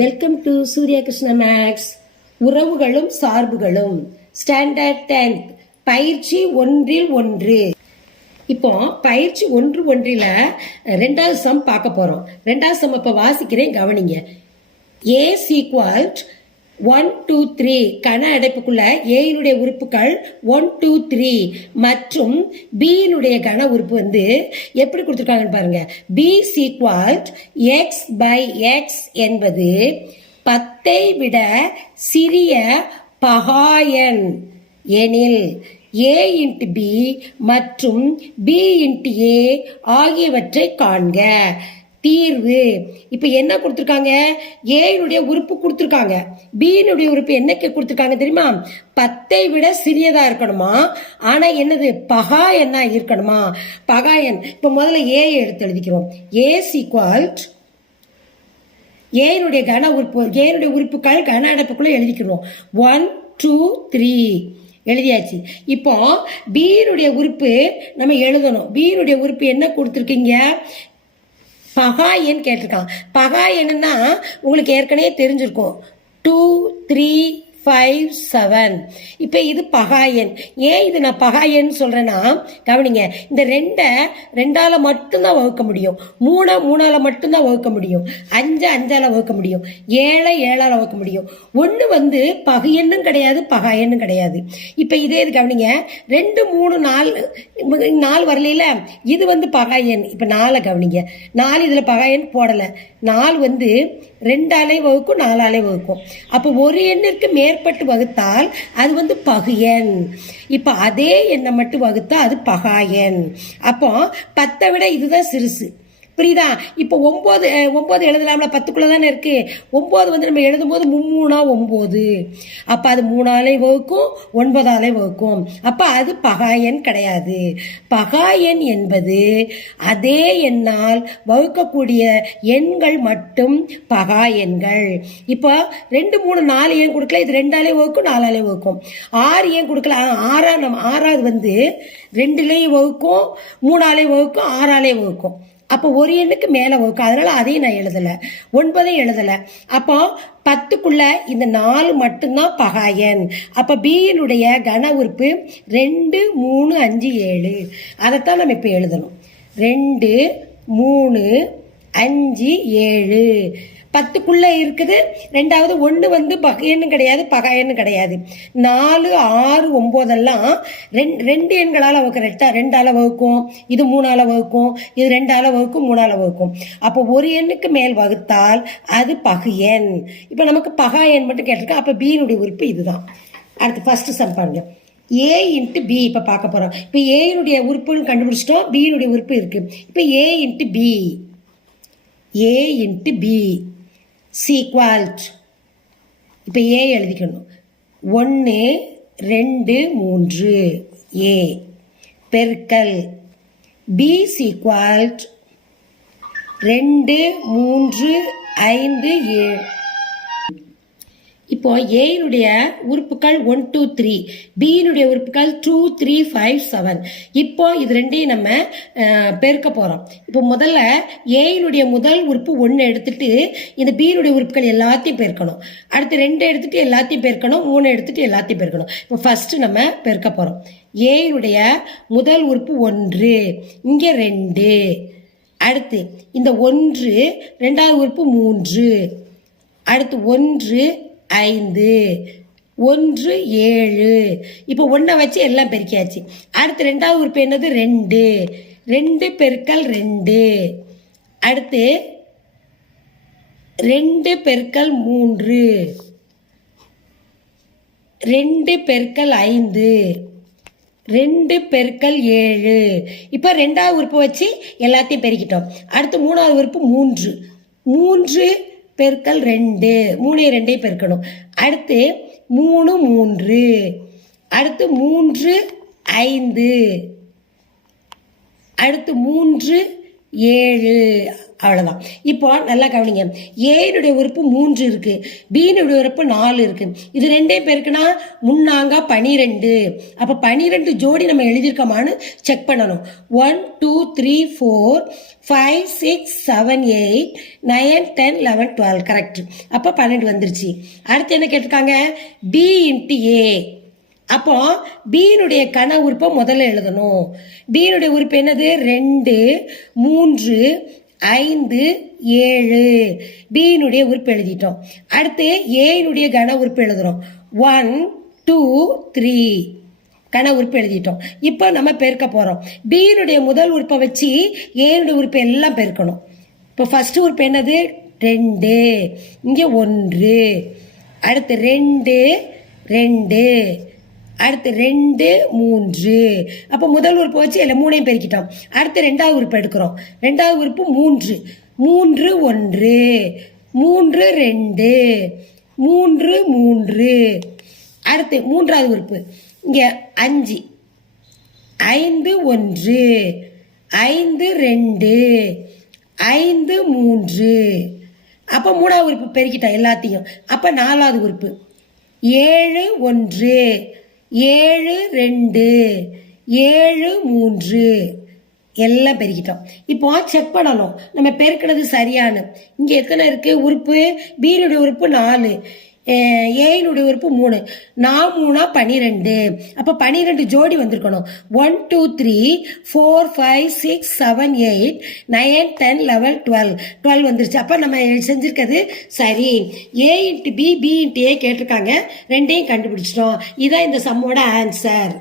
Welcome to Surya Krishna maths உறவுகளும் சார்புகளும். Standard tenth பயிற்சி ஒன்றில் ஒன்று. இப்போ பயிற்சி ஒன்று ஒன்றில் ரெண்டாவது சம் பார்க்க போகிறோம் ரெண்டாவது சம் இப்போ வாசிக்கிறேன் கவனிங்க. A equal to one two three கன அடைப்புக்குள்ள ஏயினுடைய உறுப்புகள் ஒன் டூ த்ரீ மற்றும் பியினுடைய கன உறுப்பு வந்து எப்படி கொடுத்துருக்காங்கன்னு பாருங்க. B equal to X by X என்பது பத்தை விட சிறிய பகாயன். எனில் ஏ இன்ட்டு பி மற்றும் பி இன்ட்டு ஏ ஆகியவற்றை காண்க. தீர்வு. இப்போ என்ன கொடுத்துருக்காங்க? ஏனுடைய உறுப்பு கொடுத்துருக்காங்க. பியினுடைய உறுப்பு என்ன கொடுத்துருக்காங்க தெரியுமா? பத்தை விட சிறியதாக இருக்கணுமா? ஆனால் என்னது? பகா என்ன இருக்கணுமா? பகாயன் இப்போ முதல்ல ஏ எடுத்து எழுதிக்கிறோம். ஏ சீக்வல்ட் ஏனுடைய கன உறுப்பு ஏனுடைய உறுப்புகள் கன அடைப்புக்குள்ளே எழுதிக்கிறோம். ஒன் டூ த்ரீ எழுதியாச்சு. இப்போ பீனுடைய உறுப்பு நம்ம எழுதணும். பீனுடைய உறுப்பு என்ன கொடுத்துருக்கீங்க? பகாயன் கேட்டிருக்கான் பகாயன்னா உங்களுக்கு ஏற்கனவே தெரிஞ்சிருக்கும். டூ த்ரீ ஃபைவ் செவன் இப்போ இது பகாயன். ஏன் இது நான் பகாயன் சொல்கிறேன்னா கவனிங்க இந்த ரெண்டை ரெண்டால் மட்டும்தான் வகுக்க முடியும். மூணை மூணால் மட்டும்தான் வகுக்க முடியும். அஞ்சு அஞ்சால் வகுக்க முடியும். ஏழை ஏழால் வகுக்க முடியும். ஒன்று வந்து பகையன்னும் கிடையாது பகாயன்னும் கிடையாது. இப்போ இதே இது கவனிங்க ரெண்டு மூணு நாலு நாலு வரலையில இது வந்து பகாயன். இப்போ நாலை கவனிங்க. நாலு இதில் பகாயன் போடலை. நாலு வந்து ரெண்டாலே வகுக்கும் நாலாலே வகுக்கும். அப்போ ஒரு எண்ணிற்கு மேற்பட்டு வகுத்தால் அது வந்து பகுயன். இப்போ அதே எண்ணை மட்டும் வகுத்தால் அது பகாயன். அப்போ பத்தை விட இதுதான் சிறுசு. புரியுதா? இப்போ ஒம்பது ஒம்பது எழுதலாம்ல பத்துக்குள்ளே தானே இருக்குது ஒம்பது வந்து நம்ம எழுதும்போது மும்மூணா ஒம்பது. அப்போ அது மூணாலே வகுக்கும் ஒன்பதாலே வகுக்கும். அப்போ அது பகாயன் கிடையாது. பகாயன் என்பது அதே எண்ணால் வகுக்கக்கூடிய எண்கள் மட்டும் பகா எண்கள். இப்போ ரெண்டு மூணு நாலு ஏன் கொடுக்கல? இது ரெண்டாலே வகுக்கும் நாலாலே வகுக்கும். ஆறு ஏன் கொடுக்கல? ஆ, ஆறா நம்ம ஆறாவது வந்து ரெண்டுலேயும் வகுக்கும் மூணாலே வகுக்கும் ஆறாலே வகுக்கும். அப்போ ஒரு எண்ணுக்கு மேலே வகுக்கும். அதனால் அதையும் நான் எழுதலை. ஒன்பதையும் எழுதலை. அப்போ பத்துக்குள்ள இந்த நாலு மட்டும்தான் பகாயன் அப்போ பியினுடைய கன உறுப்பு ரெண்டு மூணு அஞ்சு ஏழு. அதைத்தான் நம்ம இப்போ எழுதணும். ரெண்டு மூணு அஞ்சு ஏழு. பத்துக்குள்ளே இருக்குது. ரெண்டாவது ஒன்று வந்து பகையன்னு கிடையாது பகாயன்னு கிடையாது. நாலு ஆறு ஒம்போதெல்லாம் ரெண்டு ரெண்டு எண்களால் வகுக்க ரெட்டா ரெண்டால வகுக்கும் இது மூணால வகுக்கும் இது ரெண்டால் வகுக்கும் மூணால வகுக்கும். அப்போ ஒரு எண்ணுக்கு மேல் வகுத்தால் அது பகையன். இப்போ நமக்கு பகாயன் மட்டும் கேட்டிருக்கோம். அப்போ பீனுடைய உறுப்பு இதுதான். அடுத்து ஃபஸ்ட்டு சம் பாருங்க. ஏ இன்ட்டு பி இப்போ பார்க்க போகிறோம் இப்போ ஏனுடைய உறுப்புன்னு கண்டுபிடிச்சிட்டோம். பியினுடைய உறுப்பு இருக்குது இப்போ A into B A into B equal to இப்போ ஏ எழுதிக்கணும். ஒன்று ரெண்டு மூன்று. ஏ பெருக்கல். பி சீக்வால்ட் ரெண்டு மூன்று ஐந்து ஏழு. இப்போ ஏனுடைய உறுப்புகள் ஒன் டூ த்ரீ பியினுடைய உறுப்புகள் டூ த்ரீ ஃபைவ் செவன் இப்போ இது ரெண்டையும் நம்ம பெருக்க போகிறோம் இப்போ முதல்ல ஏயினுடைய முதல் உறுப்பு ஒன்று எடுத்துட்டு இந்த பியினுடைய உறுப்புகள் எல்லாத்தையும் பெருக்கணும். அடுத்து ரெண்டு எடுத்துட்டு எல்லாத்தையும் பெருக்கணும் மூணு எடுத்துட்டு எல்லாத்தையும் பெருக்கணும். இப்போ ஃபஸ்ட்டு நம்ம பெருக்க போகிறோம் ஏயினுடைய முதல் உறுப்பு ஒன்று இங்கே ரெண்டு. அடுத்து இந்த ஒன்று ரெண்டாவது உறுப்பு மூன்று. அடுத்து ஒன்று ஐந்து. ஒன்று ஏழு. இப்போ ஒன்றை வச்சு எல்லாம் பெருக்கியாச்சு. அடுத்து ரெண்டாவது உறுப்பு என்னது? ரெண்டு. ரெண்டு பெருக்கல் ரெண்டு. அடுத்து ரெண்டு பெருக்கல் மூன்று. ரெண்டு பெருக்கல் ஐந்து. ரெண்டு பெருக்கல் ஏழு. இப்போ ரெண்டாவது உறுப்பு வச்சு எல்லாத்தையும் பெருக்கிட்டோம். அடுத்து மூணாவது உறுப்பு மூன்று. மூன்று பெருக்கல் ரெண்டு. மூணையும் ரெண்டையும் பெருக்கணும். அடுத்து மூணு மூன்று. அடுத்து மூன்று ஐந்து. அடுத்து மூன்று ஏழு. அவ்வளோதான் இப்போ நல்லா கவனிங்க. ஏனுடைய உறுப்பு மூன்று இருக்கு. பீனுடைய உறுப்பு நாலு இருக்கு. இது ரெண்டே பேருக்குன்னா முன்னாங்க பனிரெண்டு. அப்போ பனிரெண்டு ஜோடி நம்ம எழுதியிருக்கோமான்னு செக் பண்ணணும். One two three four five six seven eight nine ten eleven twelve correct அப்போ பன்னெண்டு வந்துருச்சு. அடுத்து என்ன கேட்டிருக்காங்க? பி இன்ட்டு ஏ அப்போ பீனுடைய கன உறுப்பை முதல்ல எழுதணும். பீனுடைய உறுப்பு என்னது? ரெண்டு மூன்று ஐந்து ஏழு. பீனுடைய உறுப்பு எழுதிட்டோம். அடுத்து ஏனுடைய கன உறுப்பு எழுதுறோம். ஒன் டூ த்ரீ கன உறுப்பு எழுதிட்டோம். இப்போ நம்ம பெருக்க போகிறோம் பீனுடைய முதல் உறுப்பை வச்சு ஏனுடைய உறுப்பை எல்லாம் பெருக்கணும். இப்போ ஃபஸ்ட்டு உறுப்பு என்னது? ரெண்டு. இங்கே ஒன்று. அடுத்து ரெண்டு ரெண்டு. அடுத்து ரெண்டு மூன்று. அப்போ முதல் உறுப்பு வச்சு இல்லை மூணையும் பெருக்கிட்டோம். அடுத்து ரெண்டாவது உறுப்பு எடுக்கிறோம். ரெண்டாவது உறுப்பு மூன்று. மூன்று ஒன்று. மூன்று ரெண்டு. மூன்று மூன்று. அடுத்து மூன்றாவது உறுப்பு. இங்கே அஞ்சு. ஐந்து ஒன்று. ஐந்து ரெண்டு. ஐந்து மூன்று. அப்போ மூணாவது உறுப்பு பெருக்கிட்டோம் எல்லாத்தையும். அப்போ நாலாவது உறுப்பு. ஏழு ஒன்று. ஏழு ரெண்டு ஏழு மூன்று. எல்லாம் பெருக்கிட்டோம் இப்போ செக் பண்ணணும். நம்ம பெருக்கிறது சரியானு. இங்கே எத்தனை இருக்குது உறுப்பு? பீனுடைய உறுப்பு நாலு. ஏயினுடைய உறுப்பு மூணு. நான் மூணா பன்னிரெண்டு அப்போ பன்னிரெண்டு ஜோடி வந்திருக்கணும். One two three four five six seven eight nine ten eleven twelve twelve வந்துருச்சு. அப்போ நம்ம செஞ்சுருக்கிறது சரி. A into B B into A கேட்டிருக்காங்க. ரெண்டையும் கண்டுபிடிச்சிட்டோம். இதான் இந்த சம்மோட ஆன்சர்